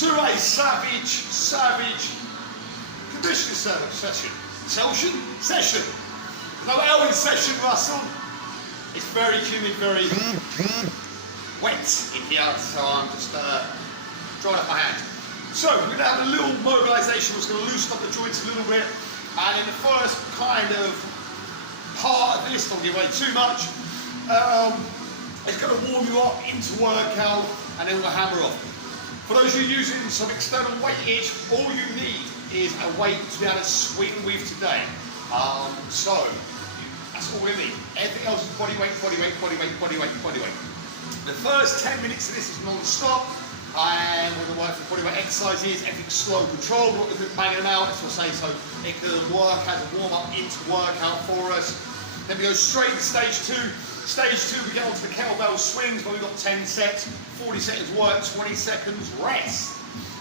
to a savage conditioning session. Session. No L in session, Russell. It's very humid, very wet in here, so I'm just drying up my hand. So we're going to have a little mobilisation. We're going to loosen up the joints a little bit, and in the first kind of part of this, don't give away too much, it's going to warm you up into workout, and then we'll hammer off. For those of you using some external weightage, all you need is a weight to be able to swing with today. So that's all we need. Everything else is body weight, body weight, body weight, body weight, body weight. The first 10 minutes of this is non-stop, and we're going to work for body weight exercises, everything's slow controlled, we're not going to be banging them out, as I say, so it can work as a warm-up into workout for us. Then we go straight to stage 2. Stage 2, we get onto the kettlebell swings, where we've got 10 sets, 40 seconds work, 20 seconds rest.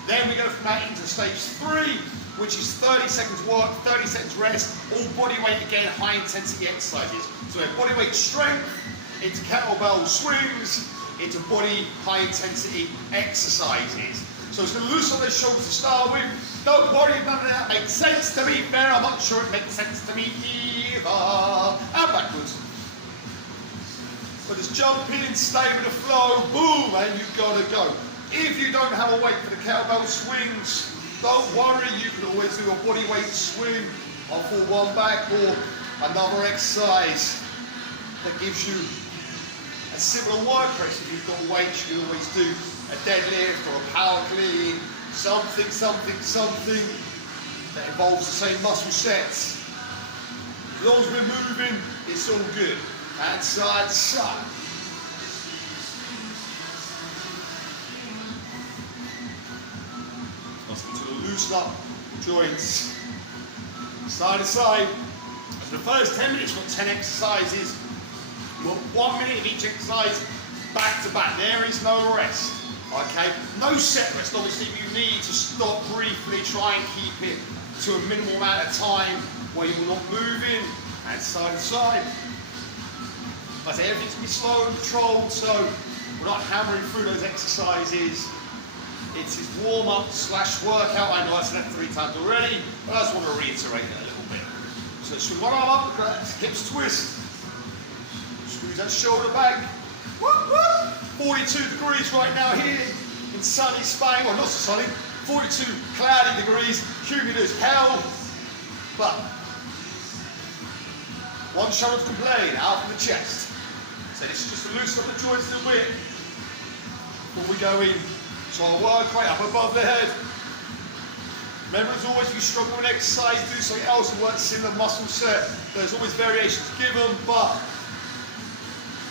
Then we go from that into stage 3, which is 30 seconds work, 30 seconds rest, all body weight again, high intensity exercises. So we have body weight strength, into kettlebell swings, into body high intensity exercises. So it's going to loosen those shoulders to start with. Don't worry, none of that makes sense to me. I'm not sure it makes sense to me either. And backwards. But just jump in, stay with the flow, boom, and you've got to go. If you don't have a weight for the kettlebell swings, don't worry, you can always do a body weight swing on full one back, or another exercise that gives you a similar work rate. If you've got weights, you can always do a deadlift or a power clean, something that involves the same muscle sets. As long as we're moving, it's all good. And side to side. To loosen up the joints. Side to side. So the first 10 minutes, we've got 10 exercises. We've got 1 minute of each exercise, back to back. There is no rest. Okay? No set rest. Obviously, you need to stop briefly, try and keep it to a minimal amount of time where you're not moving. And side to side. I say everything's going to be slow and controlled, so we're not hammering through those exercises. It's his warm-up / workout. I know I said that 3 times already, but I just want to reiterate that a little bit. So swing one arm up, hips twist, squeeze that shoulder back. 42 degrees right now here in sunny Spain, well not so sunny, 42 cloudy degrees, humid as hell, but one shoulder to complain, out from the chest. So this is just to loosen up the joints a little bit before we go in. So I'll work right up above the head. Remember, as always, if you struggle with exercise, do something else and work similar muscle set. There's always variations given, but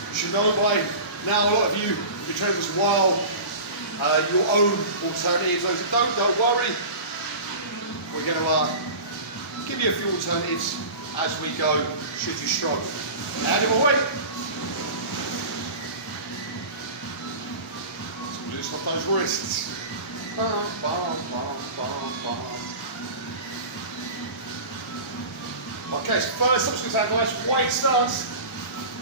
you should know by now, a lot of you, if you've trained this a while, your own alternatives. Those that don't worry. We're going to give you a few alternatives as we go, should you struggle. Add him away. Loosen up those wrists. Okay, so first I'm just going to have a nice wide stance.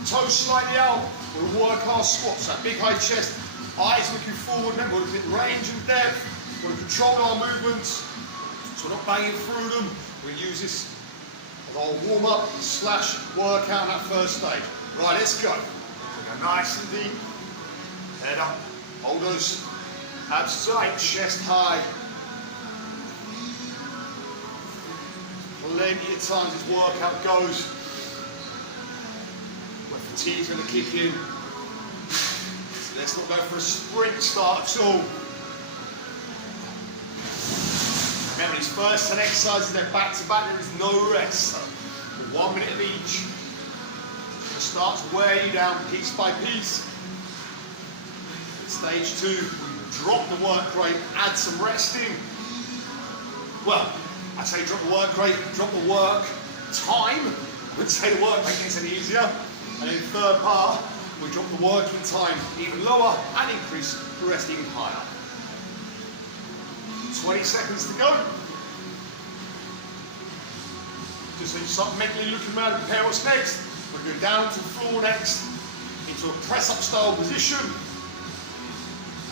Toes slightly out. We'll work our squats. So big high chest, eyes looking forward. Remember, we're looking at range and depth. We're going to control our movements. So we're not banging through them. We're going to use this as our warm-up / workout in that first stage. Right, let's go. Go nice and deep. Head up. Hold those abs tight, chest high. Plenty of times this workout goes when fatigue's going to kick in. So let's not go for a sprint start at all. Remember, these first 10 exercises, they're back to back, there is no rest. So for 1 minute of each. It's going to start to wear you down piece by piece. Stage 2, drop the work rate, add some resting. Well, I say drop the work rate, drop the work time. I wouldn't say the work rate gets any easier. And in the third part, we drop the working time even lower and increase the rest even higher. 20 seconds to go. Just so you start mentally looking around and prepare what's next. We're going to go down to the floor next, into a press-up style position.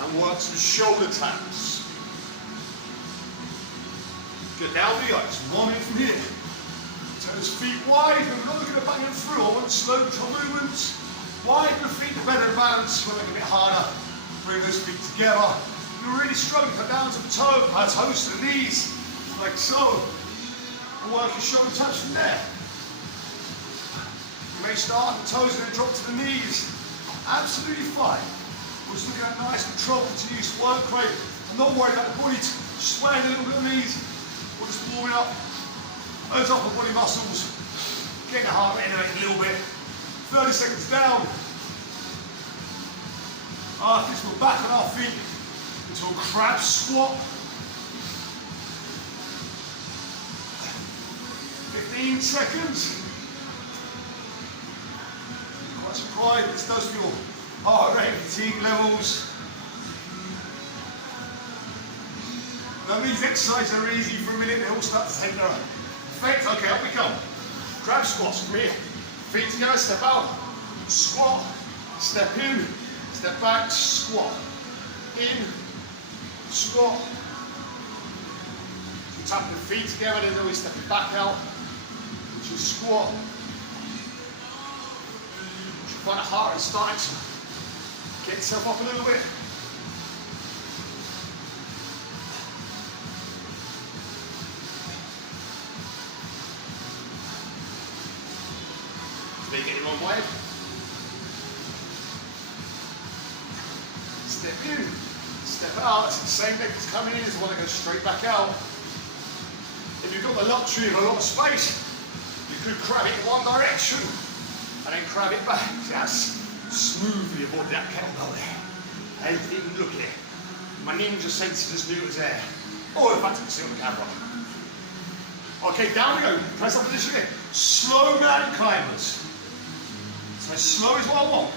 And work some shoulder taps. Good, now we go. Just 1 minute from here. Turn his feet wide. We're not looking to bang them through. I want slow control movements. Widen the feet to better balance. We'll make it a bit harder. Bring those feet together. You're really struggling. Put down to the toe. Toes to the knees. Like so. And work your shoulder touch from there. You may start at the toes and then drop to the knees. Absolutely fine. We're just looking at nice control, continuous work rate. I'm not worried about the body swaying a little bit on the knees. We're just warming up those upper body muscles. Getting the heart rate elevated a little bit. 30 seconds down. After this, we're back on our feet into a crab squat. 15 seconds. Quite surprised what this does for your heart rate, fatigue levels. None of these exercises are easy for a minute, they all start to take their effect. Okay, up we come. Crab squats from here. Feet together, step out, squat, step in, step back, squat. In, squat. You tap the feet together, then always step it back out. To squat. You find it hard and starting to get yourself up a little bit. Then you get your own way. Step in, step out. It's the same leg that's coming in as the one that goes straight back out. If you've got the luxury of a lot of space, you could crab it in one direction and then crab it back. Just smoothly avoid that kettlebell there. Hey, didn't even look at it. My ninja senses just knew it was there. Or in fact, I can see it on the camera. Okay, down we go. Press up position here. Slow mountain climbers. So slow is what I want.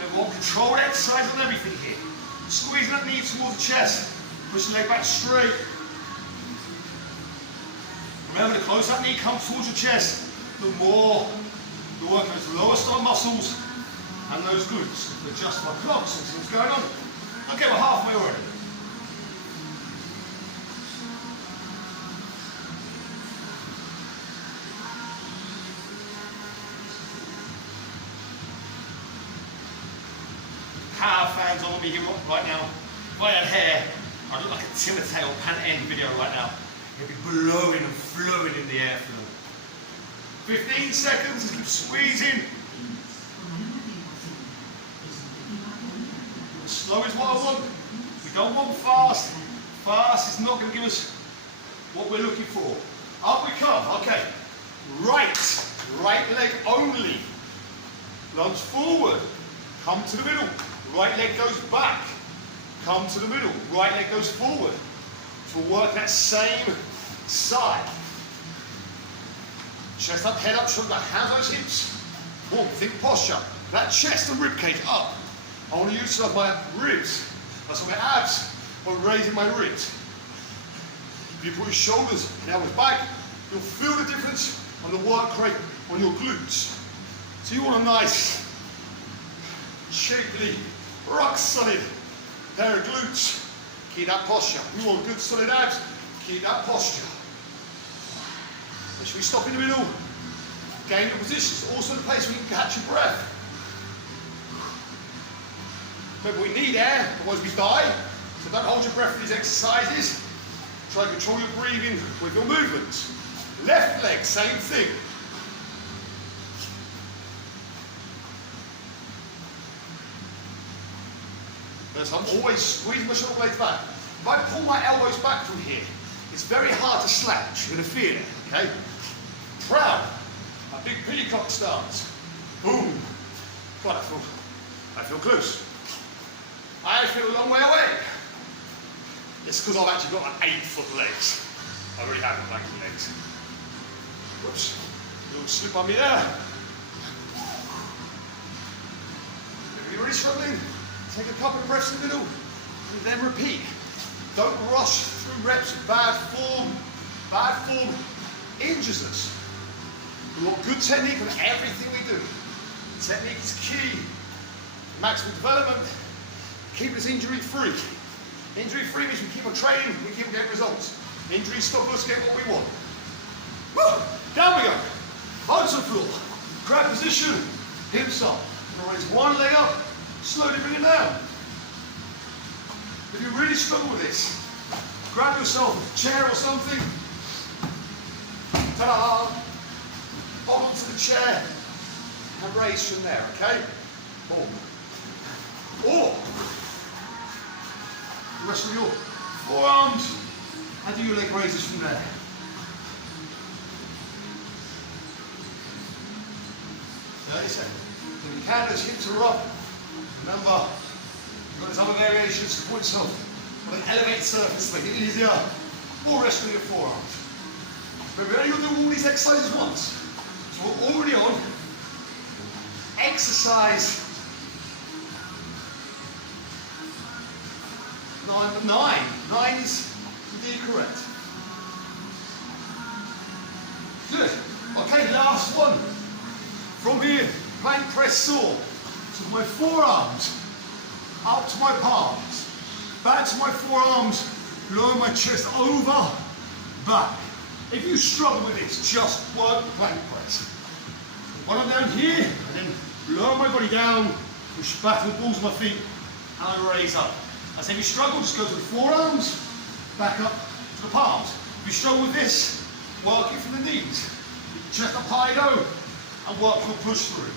We want controlled exercise on everything here. Squeezing that knee towards the chest. Push the leg back straight. Remember, the closer that knee comes towards your chest, the more you're working those lower stomach muscles and those glutes. Adjust my blocks and see what's going on. Okay, we're halfway already. Power fans on me here right now. If I had hair, I'd look like a Timothy or Pan End video right now. It'd be blowing and flowing in the airflow. 15 seconds, keep squeezing. Slow is what I want. We don't want fast. Fast is not going to give us what we're looking for. Up we come, okay. Right leg only. Lunge forward, come to the middle. Right leg goes back, come to the middle. Right leg goes forward. So we'll work that same side. Chest up, head up, shoulder back, hands on those hips. Warm, think posture. That chest and rib cage up. I want to utilize my ribs. That's my abs by raising my ribs. If you put your shoulders and elbows back, you'll feel the difference on the work rate on your glutes. So you want a nice, shapely, rock solid pair of glutes. Keep that posture. You want good solid abs, keep that posture. Make sure we stop in the middle. Gain your positions. Also the place where you can catch your breath. Remember, we need air, otherwise we die. So don't hold your breath for these exercises. Try to control your breathing with your movements. Left leg, same thing. Notice I'm always squeezing my shoulder blades back. If I pull my elbows back from here, it's very hard to slouch. You're going to feel it, okay? Proud. A big peacock stance. Boom. God, I feel close. I feel a long way away. It's because I've actually got like 8-foot legs. I really haven't got legs. Whoops. A little slip on me there. If you're really struggling, take a couple of breaths in the middle and then repeat. Don't rush through reps. Bad form injures us. We want good technique on everything we do. Technique is key. Maximal development. Keep us injury free. Injury free means we keep on training, we keep on getting results. Injuries stop us getting what we want. Woo! Down we go. Onto the floor. Crab position. Hips up. Raise one leg up. Slowly bring it down. If you really struggle with this, grab yourself a chair or something. Ta-da! Hold onto the chair and raise from there, okay? Or rest of your forearms and do your leg raises from there. If you can, those hips are up. Remember, you've got those other variations to point yourself on an elevated surface to make it easier. Or rest on your forearms. But we're only going to do all these exercises once. So we're already on exercise 9. 9 is indeed correct. Good. Okay, last one. From here, plank press saw. So my forearms up to my palms, back to my forearms, lower my chest over, back. If you struggle with this, just work plank press. When I'm down here, and then lower my body down, push back to the balls of my feet, and I raise up. As if you struggle, just go to the forearms, back up to the palms. If you struggle with this, work it from the knees. Chest up high though, and work your push through.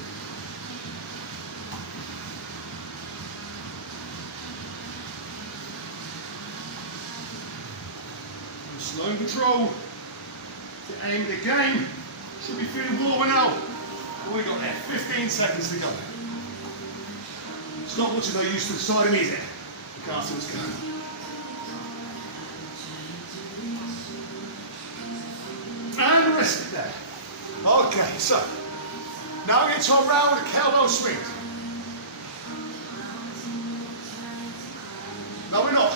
And slow and control. To aim the game. Should be feeling warmer now. What we got there? 15 seconds to go. Stop watching though, used to the side of me, is it? You can't see what's going on. And rest it there. Okay, so now we're going to round with a kettlebell swing. No, we're not.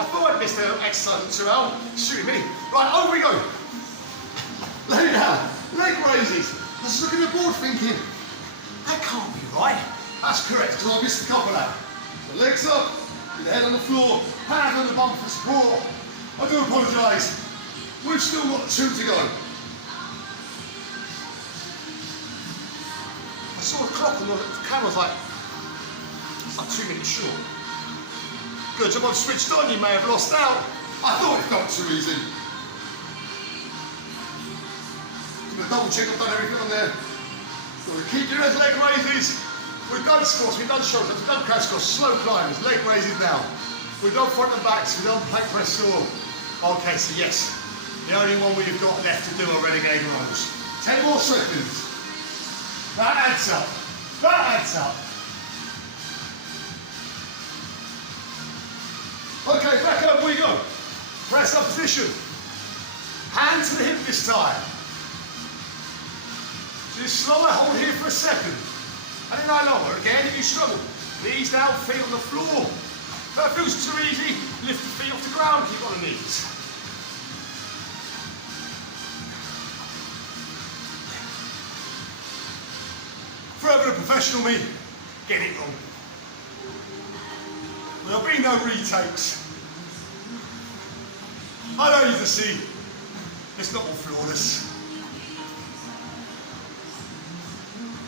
I thought I'd missed an exercise or 2 hours. Shoot me. Right, over we go. Lay down. Leg raises. I was looking at the board thinking, that can't be right. That's correct, because I missed a couple of that. So legs up, with the head on the floor, hands on the bum for support. I do apologise. We've still got 2 to go. I saw the clock and the camera was like, it's like 2 minutes short. Good job I've switched on, you may have lost out. I thought it felt too easy. I'm gonna double check I've done everything on there. So we keep doing those leg raises. We've done squats, we've done shoulders, we've done crab squats, slow climbers, leg raises now. We've done front and backs, we've done plank press saw. Okay, so yes, the only one we've got left to do are renegade rows. 10 more seconds. That adds up. That adds up. Okay, back up we go. Press up position. Hand to the hip this time. Just slow and hold here for a second. And then no longer. Again, if you struggle, knees down, feet on the floor. If that feels too easy, lift the feet off the ground, keep on the knees. Forever the professional me, get it wrong. There'll be no retakes. I know you can see, it's not all flawless.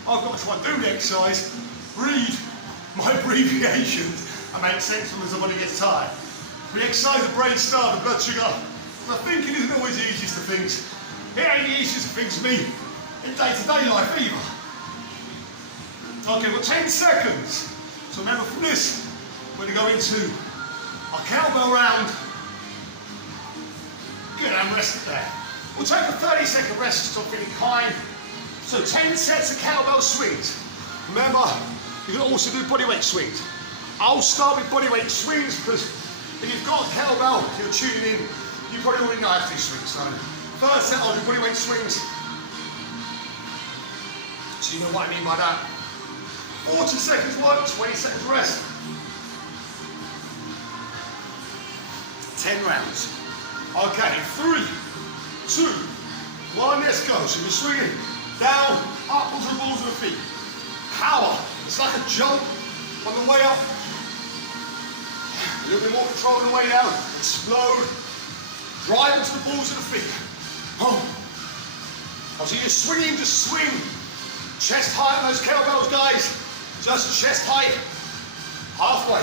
I've got to try and do the exercise, read my abbreviations, and make sense when somebody gets tired. We exercise the brain starve the blood sugar. The thinking isn't always the easiest of things. It ain't the easiest of things for me in day-to-day life either. Okay, we've got 10 seconds. So remember from this, we're going to go into our kettlebell round. Good, and rest it there. We'll take a 30-second rest to stop feeling kind. So 10 sets of kettlebell swings. Remember, you can also do bodyweight swings. I'll start with bodyweight swings because if you've got a kettlebell, if you're tuning in, you probably already know how to do swings. So first set, I'll do bodyweight swings. So you know what I mean by that. 40 seconds work, 20 seconds rest. 10 rounds. Okay, 3, 2, 1, let's go. So we're swinging down, upwards and balls of the feet. Power. It's like a jump on the way up. little bit more control on the way down. Explode. Drive into the balls of the feet. So you're swinging, just swing. Chest height on those kettlebells, guys. Just chest height. Halfway.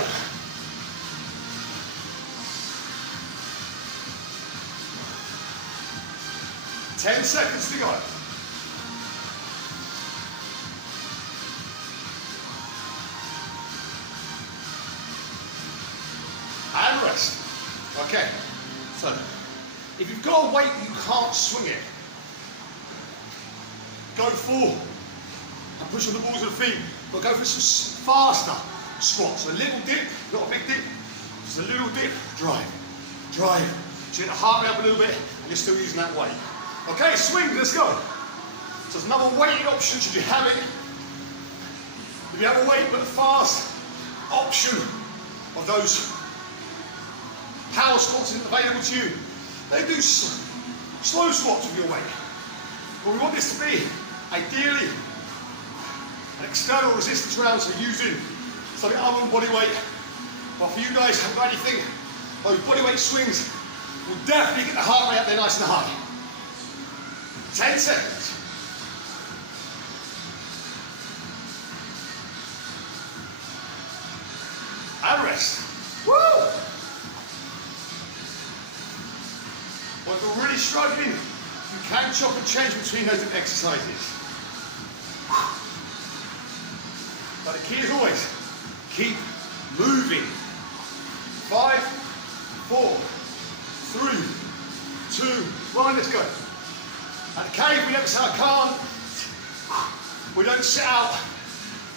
Ten seconds to go. And rest. Okay. So, if you've got a weight you can't swing it, go for and push on the balls of the feet, but go for some faster squats. A little dip, not a big dip, just a little dip, drive, drive. So you get the heart rate up a little bit and you're still using that weight. Okay, swing, let's go. So there's another weighted option should you have it. If you have a weight but a fast option of those power squats isn't available to you, they do slow squats with your weight. But we want this to be, ideally, an external resistance round, so using something other than body weight. But for you guys, haven't got anything, those body weight swings will definitely get the heart rate up there nice and high. 10 seconds. And rest. Woo! Well, if you're really struggling, you can chop and change between those exercises. But the key is always, keep moving. 5, 4, 3, 2, 1, let's go. At the cave, we never say I can't. We don't sit out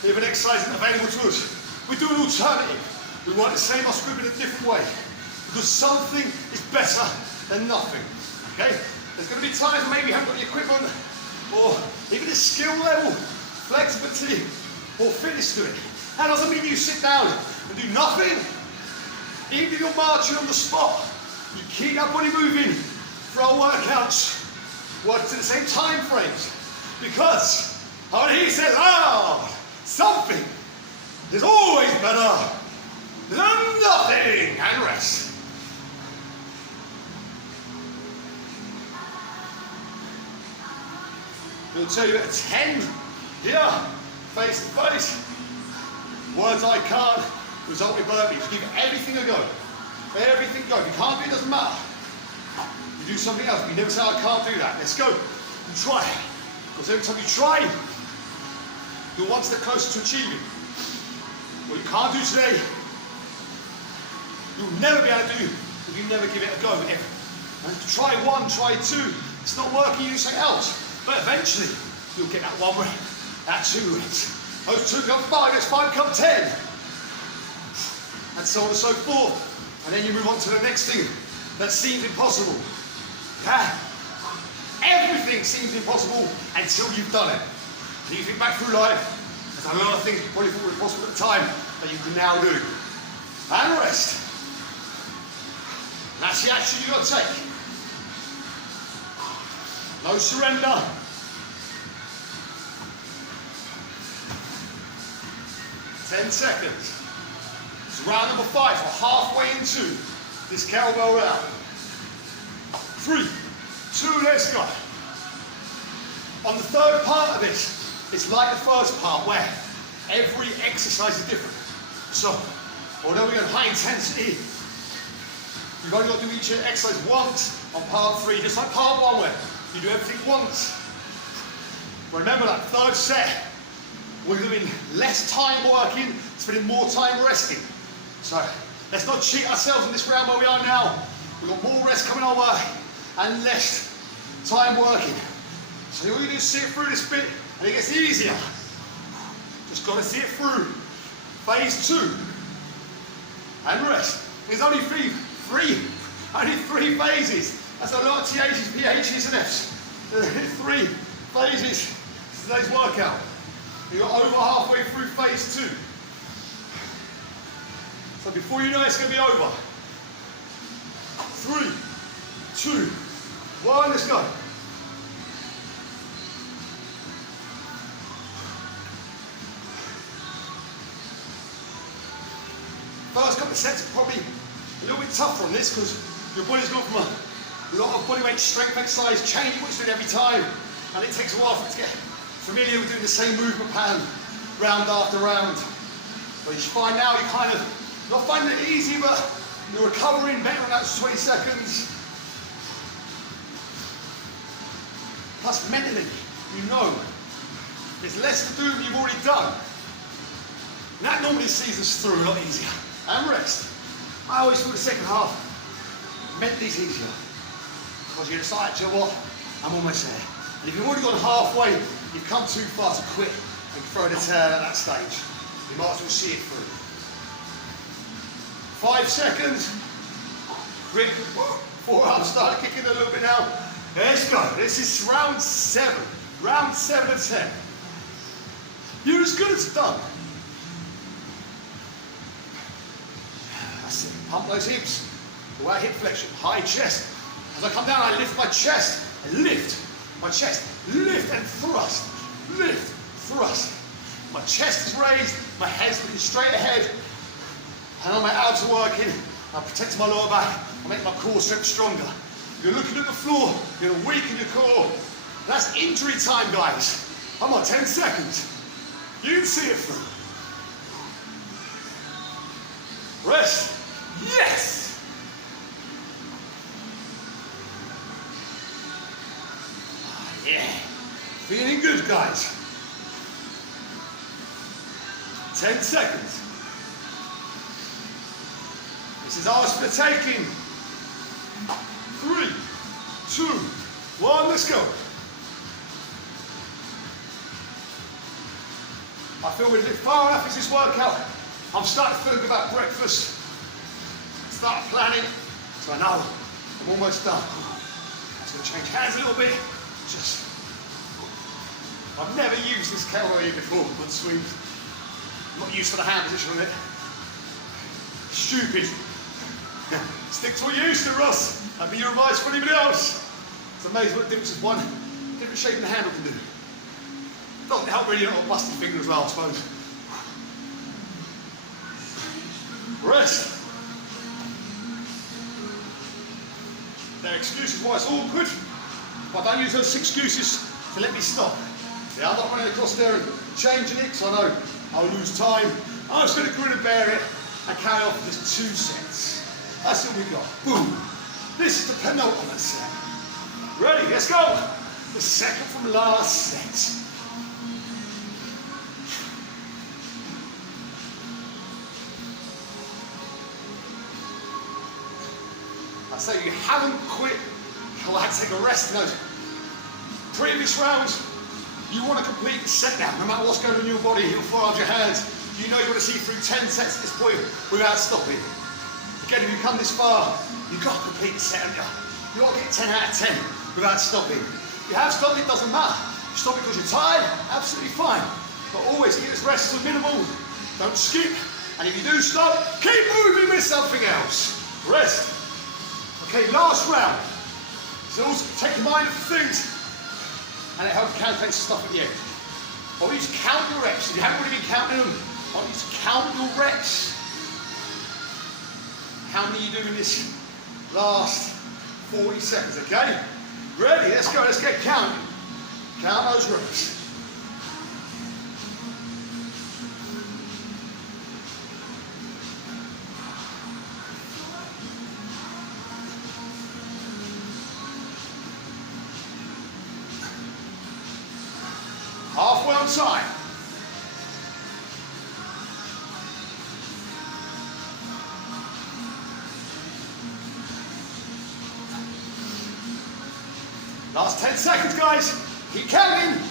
if an exercise isn't available to us. We do an alternative. We want the same muscle group in a different way. Because something is better than nothing. Okay? There's going to be times maybe you haven't got the equipment or even the skill level, flexibility or fitness to it. That doesn't mean you sit down and do nothing. Even if you're marching on the spot, you keep that body moving for our workouts. Work to the same time frames. Because, how he says, something is always better than nothing. And rest. We'll tell you at 10 here, face to face. Words I can't result in burpees. Give everything a go. Everything go. If you can't do it, it doesn't matter. You do something else, but you never say, I can't do that. Let's go. You try. Because every time you try, you're one step closer to achieving. What you can't do today, you'll never be able to do if you never give it a go. And try one, try two. It's not working, you do something else. But eventually, you'll get that one rep, that 2 reps. Those 2 come 5, those 5 come 10. And so on and so forth. And then you move on to the next thing that seems impossible. Everything seems impossible until you've done it. And you think back through life, there's a lot of things you probably thought were impossible at the time that you can now do. And rest. That's the action you've got to take. No surrender. Ten seconds. It's round number 5. We're halfway into this kettlebell round. 3, 2, let's go. On the third part of this, it's like the first part where every exercise is different. So, although we're going high intensity, you've only got to do each exercise once on part 3, just like part 1 where you do everything once. Remember that third set, we're going to be less time working, spending more time resting. So, let's not cheat ourselves in this round where we are now. We've got more rest coming our way and less time working. So all you do is see it through this bit and it gets easier. Just got to see it through. Phase 2. And rest. There's only three phases. That's a lot of THs, PHs and Fs. There's 3 phases to today's workout. You're over halfway through phase 2. So before you know it's going to be over. 3, 2, 1, let's go. First couple of sets are probably A little bit tougher on this because your body's gone from a lot of body weight strength exercise, changing what you're doing every time, and it takes a while for it to get familiar with doing the same movement pattern round after round. But you find now you're kind of not finding it easy, but you're recovering better in that 20 seconds. Plus mentally, you know there's less to do than you've already done. And that normally sees us through a lot easier. And rest. I always feel the second half mentally is easier. Because you decide, you know what, I'm almost there. And if you've already gone halfway, you've come too far to quit and throw the towel at that stage. You might as well see it through. 5 seconds. Quick. Forearms start kicking a little bit now. Let's go. This is round 7. Round 7 of 10. You're as good as done. That's it. Pump those hips. Go out hip flexion. High chest. As I come down, I lift my chest. And lift. My chest. Lift and thrust. Lift. Thrust. My chest is raised. My head's looking straight ahead. And all my abs are working. I'm protecting my lower back. I'm making my core strength stronger. You're looking at the floor. You're going to weaken your core. That's injury time, guys. I'm on 10 seconds. You can see it through. Rest. Yes! Yeah. Feeling good, guys. 10 seconds. This is ours for the taking. 3, 2, 1, let's go. I feel we're a bit far enough into this workout. I'm starting to feel good about breakfast. Start planning, so I know I'm almost done. I'm just going to change hands a little bit. I've never used this kettlebell before on swings. I'm not used to the hand position on it. Stupid. Stick to what you're used to, Ross. That'd be your advice for anybody else. It's amazing what difference one different shape in the handle can do. Doesn't help really a busty finger as well, I suppose. Rest. Their excuses why it's awkward, but I don't use those excuses to let me stop. Yeah, I'm not running across there and changing it, because I know I'll lose time. I'm just going to grin and bear it and carry on for just 2 sets. That's what we got. Boom. This is the penultimate set. Ready? Let's go. The second from last set. I say you haven't quit. You'll have to take a rest in those previous rounds. You want to complete the set now, no matter what's going on in your body, your forearms, your hands. You know you want to see through 10 sets at this point without stopping. Again, if you come this far, you've got to complete the set, haven't you? You've got to get 10 out of 10 without stopping. If you have stopped, it doesn't matter. You stop because you're tired, absolutely fine. But always keep this rest to minimal. Don't skip. And if you do stop, keep moving with something else. Rest. Okay, last round. So also take your mind off things, and it helps calculate stuff at the end. I want you to count your reps. If you haven't already been counting them, I want you to count your reps. How many are you doing this last 40 seconds, okay? Ready, let's go, let's get counting. Count those reps. Halfway on time. Last 10 seconds, guys. Keep counting.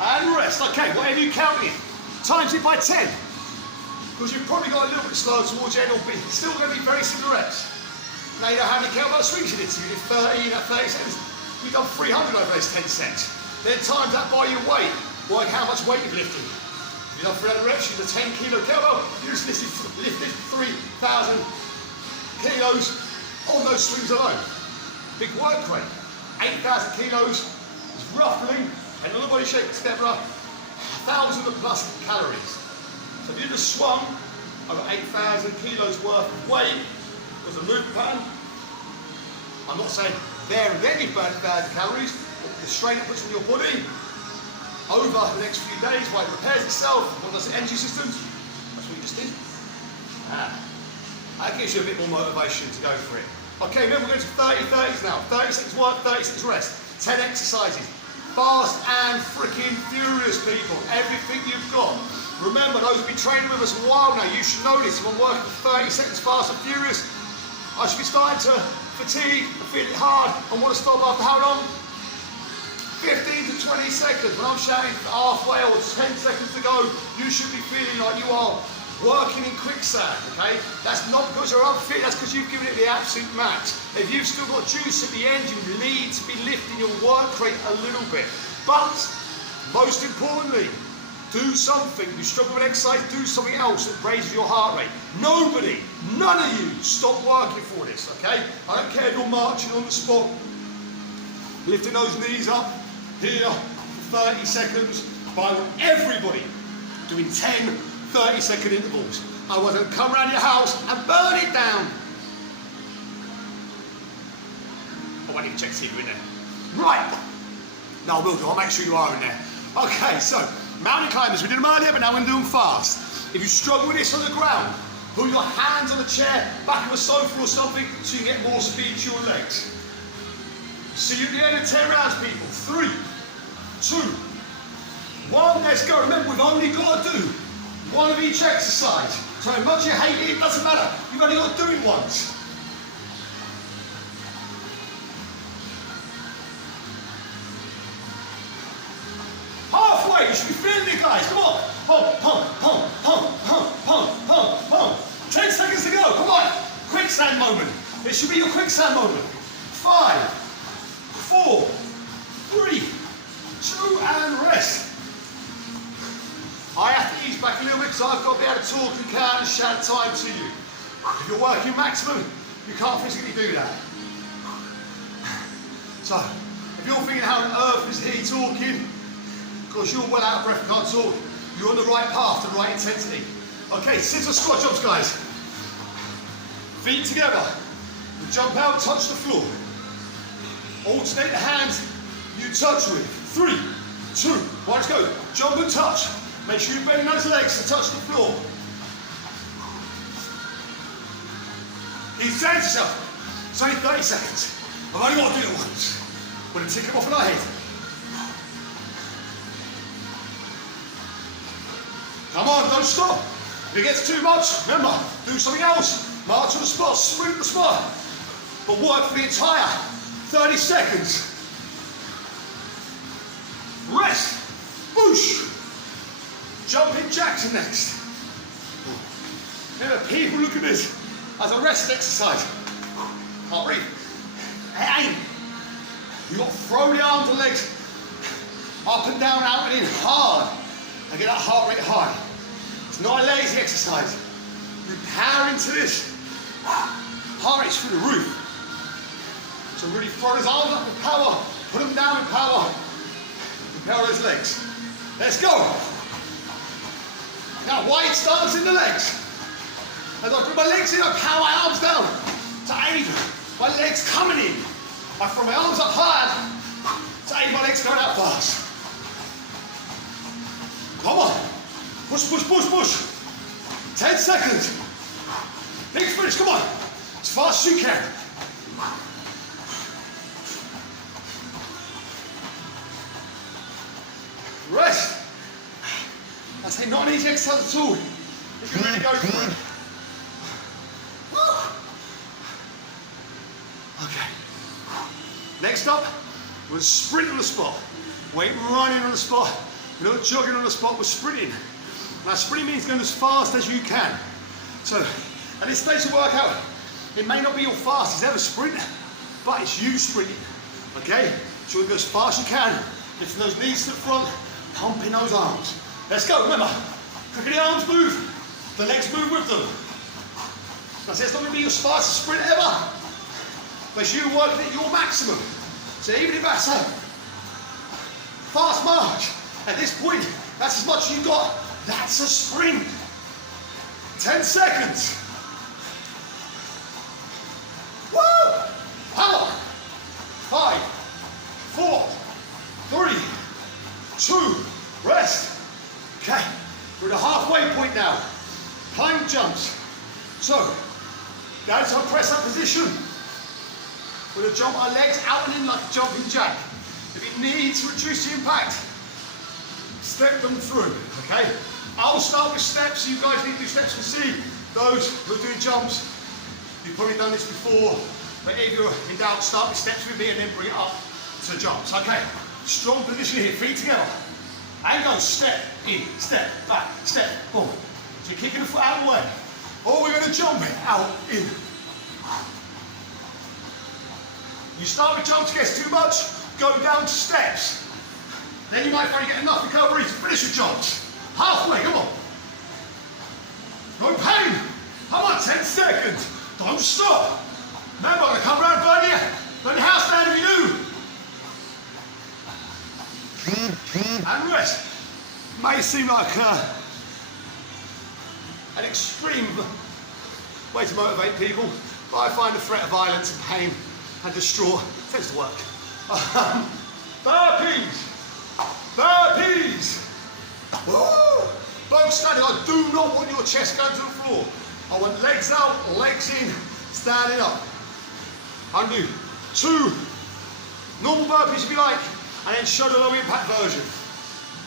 And rest. Okay, whatever you count in, times it by 10. Because you've probably got a little bit slower towards the end, or it's still going to be very similar reps. Now you know how many kettlebell swings you did. So you did 13 at 30 seconds. You've done 300 over those 10 sets. Then times that by your weight. Work how much weight you've lifted. You've done 300 reps, you did a 10 kilo kettlebell. You just lifted 3,000 kilos on those swings alone. Big work rate. 8,000 kilos is roughly, and a little body shape, etc., 1,000 plus calories. So if you just swung over 8,000 kilos worth of weight was a movement pattern, I'm not saying there and then you burn 1,000 calories, but the strain it puts on your body over the next few days while it repairs itself, what does the energy systems, that's what you just did. That gives you a bit more motivation to go for it. Okay, then we're going to 30-30s now. 30 seconds work, 30 seconds rest. 10 exercises. Fast and freaking furious, people. Everything you've got. Remember, those who've been training with us a while now, you should know this. If I'm working 30 seconds fast and furious, I should be starting to fatigue and feel it hard and want to stop after how long? 15 to 20 seconds. When I'm shouting halfway or 10 seconds to go, you should be feeling like you are working in quicksand, okay? That's not because you're unfit, that's because you've given it the absolute max. If you've still got juice at the end, you need to be lifting your work rate a little bit. But, most importantly, do something. If you struggle with exercise, do something else that raises your heart rate. Nobody, none of you, stop working for this, okay? I don't care if you're marching on the spot, lifting those knees up here for 30 seconds, but I want everybody doing 10 30-second intervals. I want to come around your house and burn it down. Oh, I need to check to see if you're in there. Right. No, I will do. I'll make sure you are in there. Okay, so mountain climbers. We did them earlier, but now we're going to do them fast. If you struggle with this on the ground, put your hands on the chair, back of a sofa or something, so you can get more speed to your legs. See you at the end of 10 rounds, people. 3, 2, 1. Let's go. Remember, we've only got to do one of each exercise. So as much as you hate it, it doesn't matter. You've only got to do it once. Halfway, you should be feeling it, guys. Come on. Pump, pump, pump, pump, pump, pump, pump, pump. 10 seconds to go. Come on. Quicksand moment. It should be your quicksand moment. 5, 4, 3, 2, and rest. I have to ease back a little bit because I've got to be able to talk and count and shout time to you. If you're working maximum, you can't physically do that. So, if you're thinking how on earth is he talking, because you're well out of breath and can't talk, you're on the right path, the right intensity. Okay, scissor squat jumps, guys. Feet together. You jump out, touch the floor. Alternate the hands you touch with. 3, 2, 1, let's go. Jump and touch. Make sure you bend those legs to touch the floor. Keep saying to yourself, it's only 30 seconds. I've only got to do it once. We're going to tick them off in our head. Come on, don't stop. If it gets too much, remember, do something else. March on the spot, sprint the spot. But work for the entire 30 seconds. Rest. Boosh. Jumping jacks next. Remember, people look at this as a rest exercise. Can't breathe. Hey, you've got to throw the arms and legs up and down, out and in, hard, and get that heart rate high. It's not a lazy exercise. You power into this. Heart rate's through the roof. So really throw those arms up with power, put them down with power, and power those legs. Let's go. Now wide stance in the legs. As I put my legs in, I power my arms down to aid my legs coming in. I throw my arms up hard to aid my legs going out fast. Come on. Push, push, push, push. 10 seconds. Big finish, come on. As fast as you can. Rest. I say not an easy exercise at all. If you really go for it. Okay. Next up, we're sprinting on the spot. We ain't running on the spot. We're not jogging on the spot, we're sprinting. Now sprinting means going as fast as you can. So at this stage of the workout, it may not be your fastest ever sprint, but it's you sprinting. Okay? So you go as fast as you can, lifting those knees to the front, pumping those arms. Let's go, remember, quicker the arms move, the legs move with them. I say it's not going to be your fastest sprint ever, but it's you working at your maximum. So even if that's a fast march, at this point, That's as much as you got. That's a sprint. 10 seconds. Woo! Power. 5, 4, 3, 2, rest. Okay, we're at the halfway point now. Plank jumps. So, guys, our press up position. We're going to jump our legs out and in like a jumping jack. If you need to reduce the impact, step them through, okay? I'll start with steps, so you guys need to do steps and see those who are doing jumps. You've probably done this before, but if you're in doubt, start with steps with me and then bring it up to jumps, okay? Strong position here, feet together. And go step in, step back, step, boom. So you're kicking the foot out of the way. Or we're going to jump it out, in. You start with jumps, gets too much, go down to steps. Then you might finally get enough recovery to finish your jumps. Halfway, come on. No pain. Come on, 10 seconds. Don't stop. Remember, I'm going to come around and burn your house down if you do. And rest. May seem like an extreme way to motivate people, but I find the threat of violence and pain and distraught tends to work. Burpees. Burpees. Woo! Both standing. I do not want your chest going to the floor. I want legs out, legs in, standing up. I'm going to do 2 normal burpees if you like, and then show the low impact version.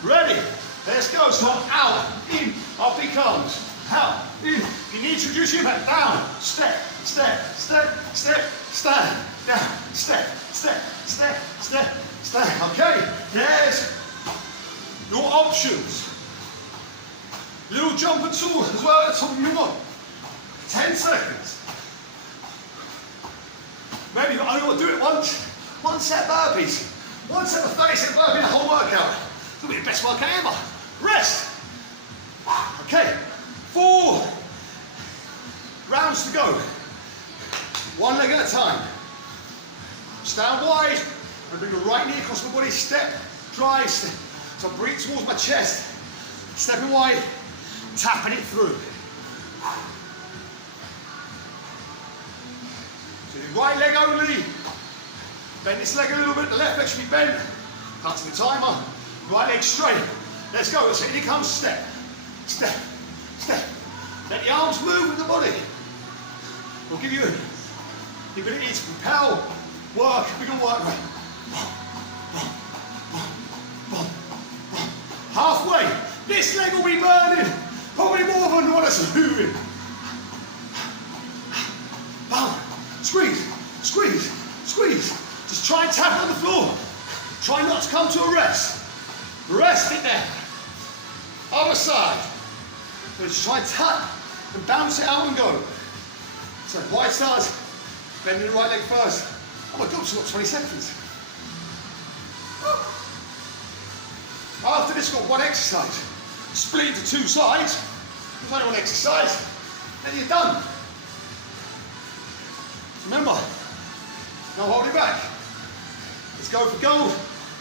Ready? Let's go. So out, in, up he comes. Out, in. If you need to reduce your impact, down, step, step, step, step, stand, down, step, step, step, step, stand. Okay, there's your options. Little jump and tool as well, that's what you want. 10 seconds. Maybe you only want to do it once. 1 set burpees. 1 set of 30-second burpee, the whole workout. It'll be the best workout ever. Rest. Okay, 4 rounds to go. 1 leg at a time. Stand wide. I bring the right knee across my body. Step, drive, step. So I bring it towards my chest. Stepping wide, tapping it through. So the right leg only. Bend this leg a little bit. The left leg should be bent. Cut to the timer. Right leg straight. Let's go. So here comes step, step, step. Let the arms move with the body. We'll give you the ability to propel, work, bigger work rate. Halfway, this leg will be burning, probably more than what it's moving. Squeeze, squeeze, squeeze. Just try and tap on the floor. Try not to come to a rest. Rest it there. Other side. Just try and tap and bounce it out and go. So wide stance, bending the right leg first. Oh my God, we've got 20 seconds. After this, we've got 1 exercise. Split into 2 sides. There's only 1 exercise. Then you're done. Remember, no holding back. Let's go for gold.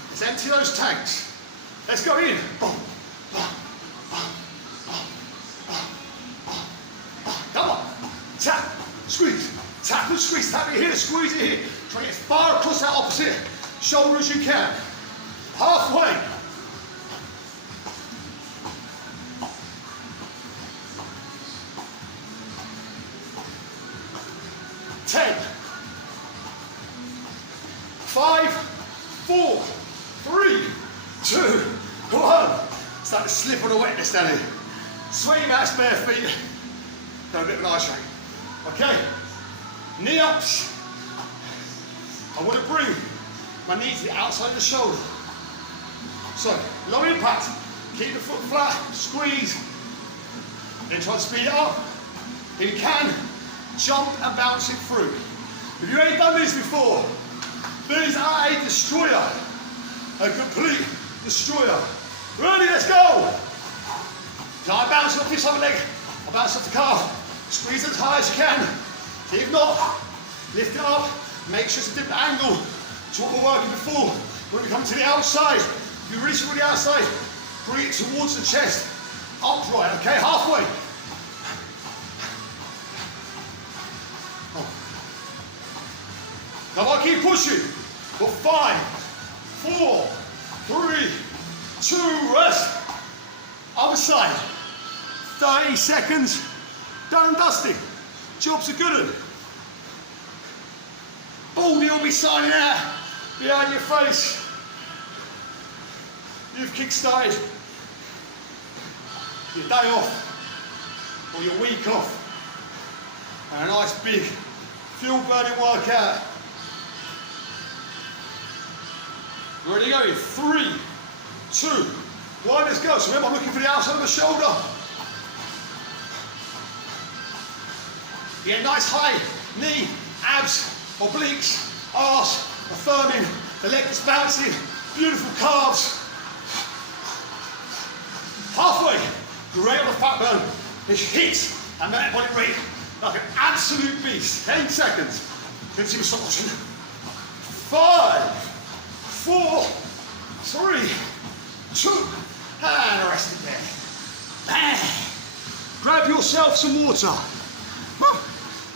Let's empty those tanks. Let's go in. Come on. Tap, squeeze. Tap and squeeze. Tap it here, squeeze it here. Try to get as far across that opposite shoulder as you can. Halfway. Ten. 5, 4, 3, 2, 1. Start to slip on the wetness down here. Sweaty mats, bare feet. Got a bit of an ice rain. Okay. Knee ups. I want to bring my knee to the outside of the shoulder. So, low impact. Keep the foot flat. Squeeze. Then try to speed it up. If you can, jump and bounce it through. If you've already done these before, these are a destroyer. A complete destroyer. Ready, let's go. So I bounce off this other leg. I bounce off the calf. Squeeze as high as you can. If not, lift it up. Make sure it's a different angle to what we're working before. When we come to the outside, if you release from the outside, bring it towards the chest, upright, okay, halfway. Oh. Now I keep pushing for 5, 4, 3, 2, rest. Other side, 30 seconds, done and dusted. Job's a good one. Baldy will be signing out behind your face. You've kick-started your day off or your week off and a nice big fuel-burning workout. Ready to go in 3, 2, 1, let's go. So remember, I'm looking for the outside of the shoulder. Get nice high knee, abs, obliques, arse, affirming, the leg is bouncing, beautiful calves. Halfway, great on the fat burn. It hits and metabolic rate like an absolute beast. 10 seconds. Continue stop watching. 5, 4, 3, 2, and rest it there. Bang. Grab yourself some water.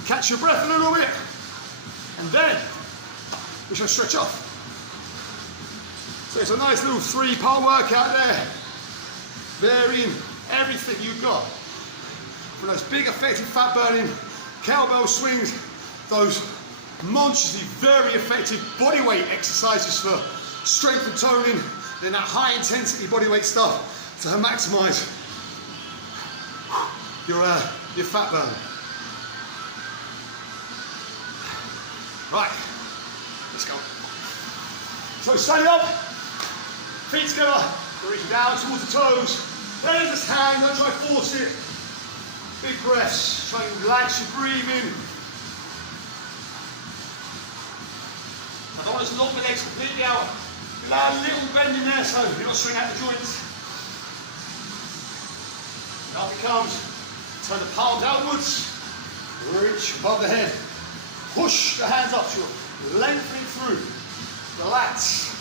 Catch your breath a little bit. And then we shall stretch off. So it's a nice little 3-part workout there. Varying everything you've got. From those big effective fat burning kettlebell swings, those monstrously very effective bodyweight exercises for strength and toning, then that high intensity bodyweight stuff to maximize your fat burn. Right, let's go. So stand up, feet together, reach down towards the toes. Then just hang, don't try to force it. Big breaths, try and relax your breathing. I don't want to lock my legs completely out. Allow a little bend in there so you're not stringing out the joints. And up it comes. Turn the palms outwards. Reach above the head. Push the hands up, so you're lengthening through the lats.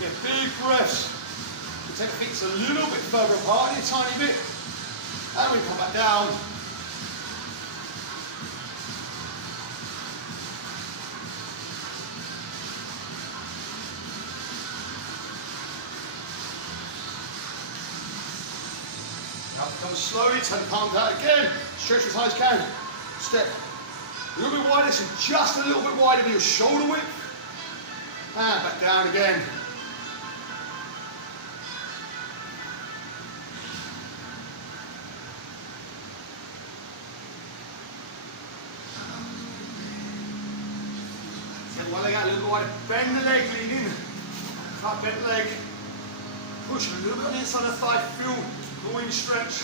Get big breaths. You take the feet a little bit further apart, a tiny bit. And we come back down. Now come slowly, turn the palms out again. Stretch as high as you can. Step a little bit wider, so just a little bit wider than your shoulder width. And back down again. Get one leg out, a little bit wider. Bend the leg, lean in. Cut, bend the leg. Push a little bit on the inside of the thigh. Feel the loin stretch.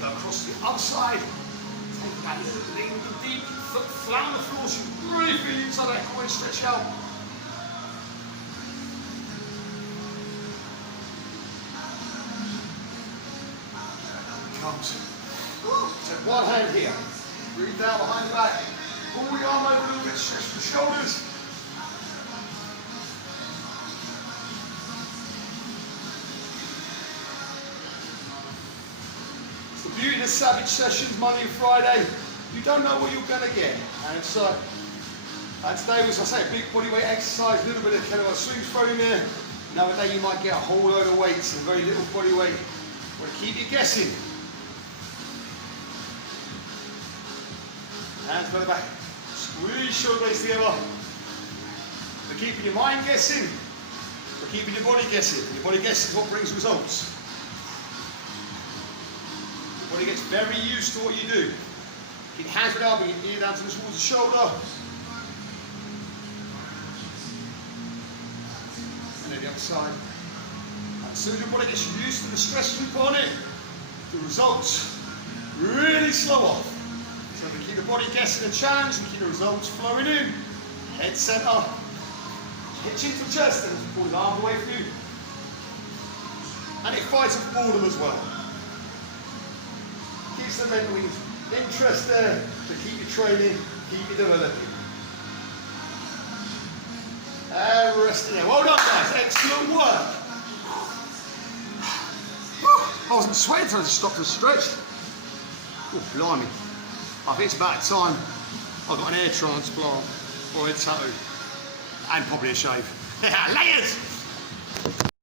Across the other side, take that little lean deep, foot flat on the floor, so you really feel inside that groin stretch out. Comes. Take one hand here, breathe down behind the back, pull the arm over a little bit, stretch the shoulders. The beauty of the Savage sessions, Monday and Friday, you don't know what you're going to get. And so, today was, I say, a big bodyweight exercise, a little bit of kettlebell swings thrown in there. Another day you might get a whole load of weights and very little bodyweight. Want to keep you guessing. Hands by the back. Squeeze shoulder blades together. We're keeping your mind guessing. We're keeping your body guessing. Your body guessing is what brings results. Body gets very used to what you do. Keep your hands without bring your ear down towards the shoulder. And then the other side. And as soon as your body gets used to the stress you put on it, the results really slow off. So we keep the body guessing and challenge, we keep the results flowing in. Head center. Hit chin to chest and pull the arm away from you. And it fights with boredom as well. Keeps the mental interest there to keep you training Keep it developing. And resting there. Well done, guys. Excellent work. I wasn't sweating until I just stopped and stretched. Oh, blimey. I think it's about time I got an hair transplant or a tattoo. And probably a shave. Layers!